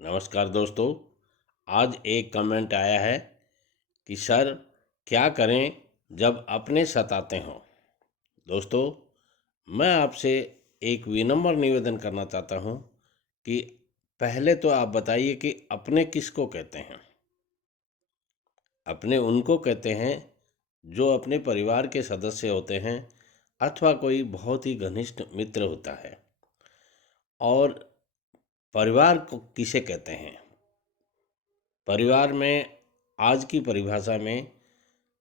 नमस्कार दोस्तों। आज एक कमेंट आया है कि सर क्या करें जब अपने सताते हों। दोस्तों, मैं आपसे एक विनम्र निवेदन करना चाहता हूं कि पहले तो आप बताइए कि अपने किसको कहते हैं। अपने उनको कहते हैं जो अपने परिवार के सदस्य होते हैं अथवा कोई बहुत ही घनिष्ठ मित्र होता है। और परिवार को किसे कहते हैं? परिवार में आज की परिभाषा में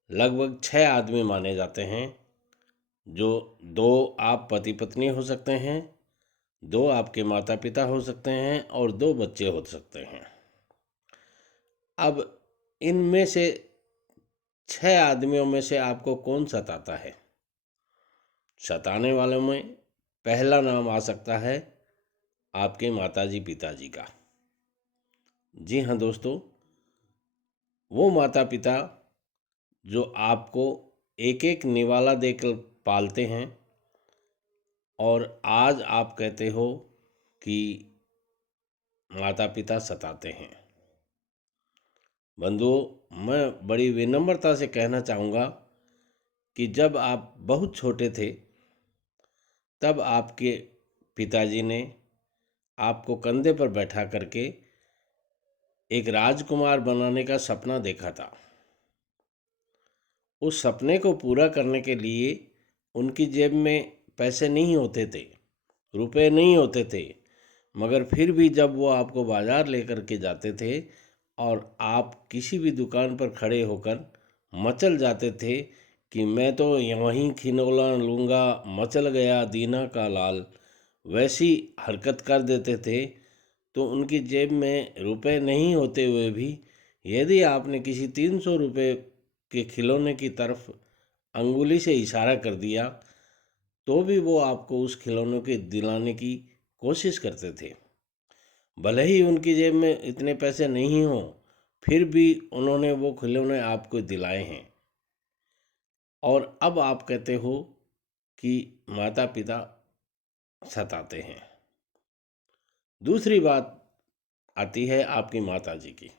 लगभग 6 आदमी माने जाते हैं। जो दो आप पति पत्नी हो सकते हैं, दो आपके माता पिता हो सकते हैं और दो बच्चे हो सकते हैं। अब इनमें से 6 आदमियों में से आपको कौन सताता है? सताने वालों में पहला नाम आ सकता है आपके माताजी पिताजी का। जी हाँ दोस्तों, वो माता पिता जो आपको एक एक निवाला देकर पालते हैं और आज आप कहते हो कि माता पिता सताते हैं। बंधुओं, मैं बड़ी विनम्रता से कहना चाहूँगा कि जब आप बहुत छोटे थे तब आपके पिताजी ने आपको कंधे पर बैठा करके एक राजकुमार बनाने का सपना देखा था। उस सपने को पूरा करने के लिए उनकी जेब में पैसे नहीं होते थे, रुपए नहीं होते थे, मगर फिर भी जब वो आपको बाज़ार लेकर के जाते थे और आप किसी भी दुकान पर खड़े होकर मचल जाते थे कि मैं तो वहीं खिलौना लूँगा, मचल गया दीना का लाल, वैसी हरकत कर देते थे। तो उनकी जेब में रुपए नहीं होते हुए भी यदि आपने किसी 300 रुपये के खिलौने की तरफ अंगुली से इशारा कर दिया तो भी वो आपको उस खिलौने के दिलाने की कोशिश करते थे। भले ही उनकी जेब में इतने पैसे नहीं हों, फिर भी उन्होंने वो खिलौने आपको दिलाए हैं। और अब आप कहते हो कि माता पिता सताते हैं। दूसरी बात आती है आपकी माताजी की।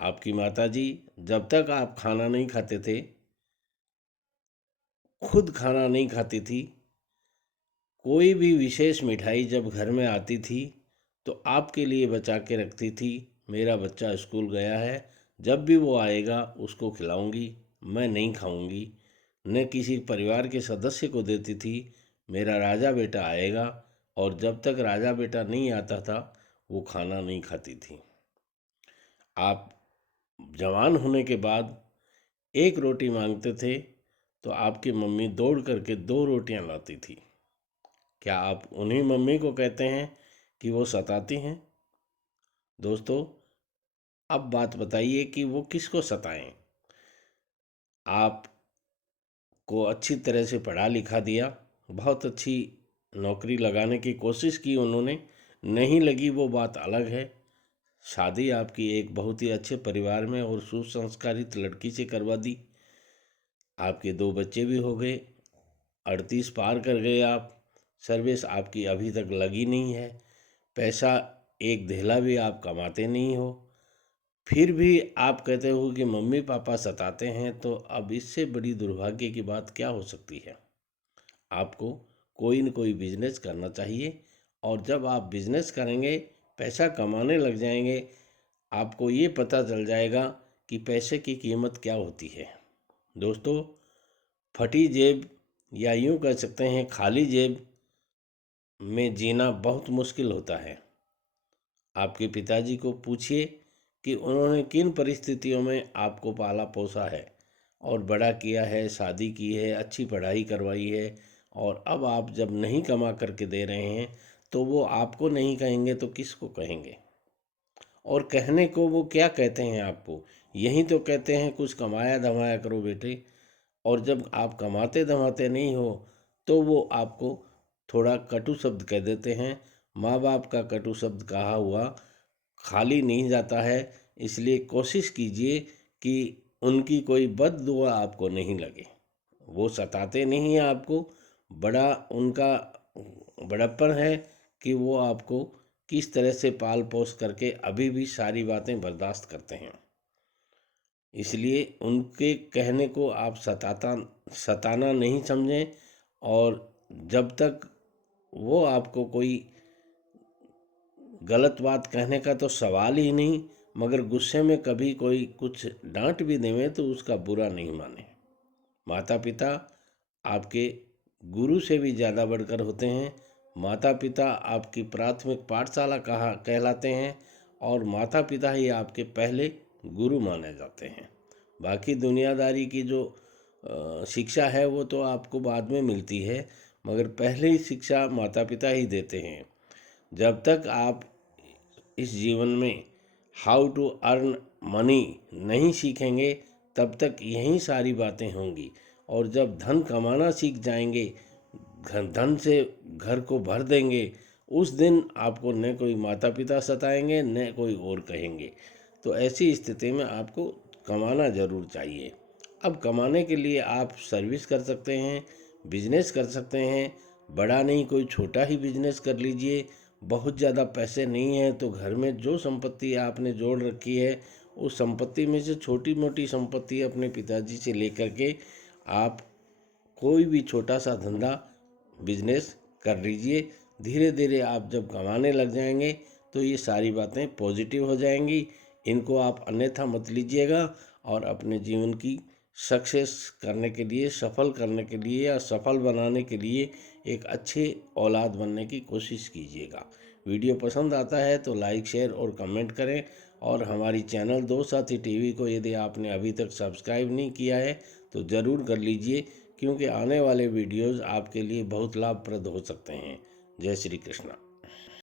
आपकी माताजी जब तक आप खाना नहीं खाते थे, खुद खाना नहीं खाती थी, कोई भी विशेष मिठाई जब घर में आती थी तो आपके लिए बचा के रखती थी। मेरा बच्चा स्कूल गया है, जब भी वो आएगा उसको खिलाऊंगी, मैं नहीं खाऊंगी। न किसी परिवार के सदस्य को देती थी, मेरा राजा बेटा आएगा, और जब तक राजा बेटा नहीं आता था वो खाना नहीं खाती थी। आप जवान होने के बाद एक रोटी मांगते थे तो आपकी मम्मी दौड़ करके 2 रोटियां लाती थी। क्या आप उन्हीं मम्मी को कहते हैं कि वो सताती हैं? दोस्तों, अब बात बताइए कि वो किसको सताएं। आपको अच्छी तरह से पढ़ा लिखा दिया, बहुत अच्छी नौकरी लगाने की कोशिश की उन्होंने, नहीं लगी वो बात अलग है। शादी आपकी एक बहुत ही अच्छे परिवार में और सुसंस्कारित लड़की से करवा दी। आपके 2 बच्चे भी हो गए, 38 पार कर गए आप। सर्विस आपकी अभी तक लगी नहीं है, पैसा एक धेला भी आप कमाते नहीं हो, फिर भी आप कहते हो कि मम्मी पापा सताते हैं। तो अब इससे बड़ी दुर्भाग्य की बात क्या हो सकती है? आपको कोई न कोई बिजनेस करना चाहिए, और जब आप बिजनेस करेंगे, पैसा कमाने लग जाएंगे, आपको ये पता चल जाएगा कि पैसे की कीमत क्या होती है। दोस्तों, फटी जेब या यूँ कह सकते हैं खाली जेब में जीना बहुत मुश्किल होता है। आपके पिताजी को पूछिए कि उन्होंने किन परिस्थितियों में आपको पाला पोसा है और बड़ा किया है, शादी की है, अच्छी पढ़ाई करवाई है, और अब आप जब नहीं कमा करके दे रहे हैं तो वो आपको नहीं कहेंगे तो किसको कहेंगे? और कहने को वो क्या कहते हैं आपको? यही तो कहते हैं कुछ कमाया धमाया करो बेटे। और जब आप कमाते धमाते नहीं हो तो वो आपको थोड़ा कटु शब्द कह देते हैं। माँ बाप का कटु शब्द कहा हुआ खाली नहीं जाता है, इसलिए कोशिश कीजिए कि उनकी कोई बद दुआ आपको नहीं लगे। वो सताते नहीं हैं आपको, बड़ा उनका बड़प्पन है कि वो आपको किस तरह से पाल पोस करके अभी भी सारी बातें बर्दाश्त करते हैं। इसलिए उनके कहने को आप सताना नहीं समझें, और जब तक वो आपको कोई गलत बात कहने का तो सवाल ही नहीं, मगर गुस्से में कभी कोई कुछ डांट भी देवे तो उसका बुरा नहीं माने। माता पिता आपके गुरु से भी ज़्यादा बढ़कर होते हैं। माता पिता आपकी प्राथमिक पाठशाला कहलाते हैं, और माता पिता ही आपके पहले गुरु माने जाते हैं। बाकी दुनियादारी की जो शिक्षा है वो तो आपको बाद में मिलती है, मगर पहले ही शिक्षा माता पिता ही देते हैं। जब तक आप इस जीवन में हाउ टू अर्न मनी नहीं सीखेंगे तब तक यही सारी बातें होंगी। और जब धन कमाना सीख जाएंगे, धन से घर को भर देंगे, उस दिन आपको न कोई माता पिता सताएंगे न कोई और कहेंगे। तो ऐसी स्थिति में आपको कमाना ज़रूर चाहिए। अब कमाने के लिए आप सर्विस कर सकते हैं, बिजनेस कर सकते हैं। बड़ा नहीं, कोई छोटा ही बिजनेस कर लीजिए। बहुत ज़्यादा पैसे नहीं हैं तो घर में जो संपत्ति आपने जोड़ रखी है उस संपत्ति में से छोटी मोटी संपत्ति अपने पिताजी से लेकर के आप कोई भी छोटा सा धंधा बिजनेस कर लीजिए। धीरे धीरे आप जब कमाने लग जाएंगे तो ये सारी बातें पॉजिटिव हो जाएंगी। इनको आप अन्यथा मत लीजिएगा, और अपने जीवन की सक्सेस करने के लिए, सफल करने के लिए या सफल बनाने के लिए एक अच्छे औलाद बनने की कोशिश कीजिएगा। वीडियो पसंद आता है तो लाइक, शेयर और कमेंट करें, और हमारी चैनल दो साथी टीवी को यदि आपने अभी तक सब्सक्राइब नहीं किया है तो ज़रूर कर लीजिए, क्योंकि आने वाले वीडियोज़ आपके लिए बहुत लाभप्रद हो सकते हैं। जय श्री कृष्णा।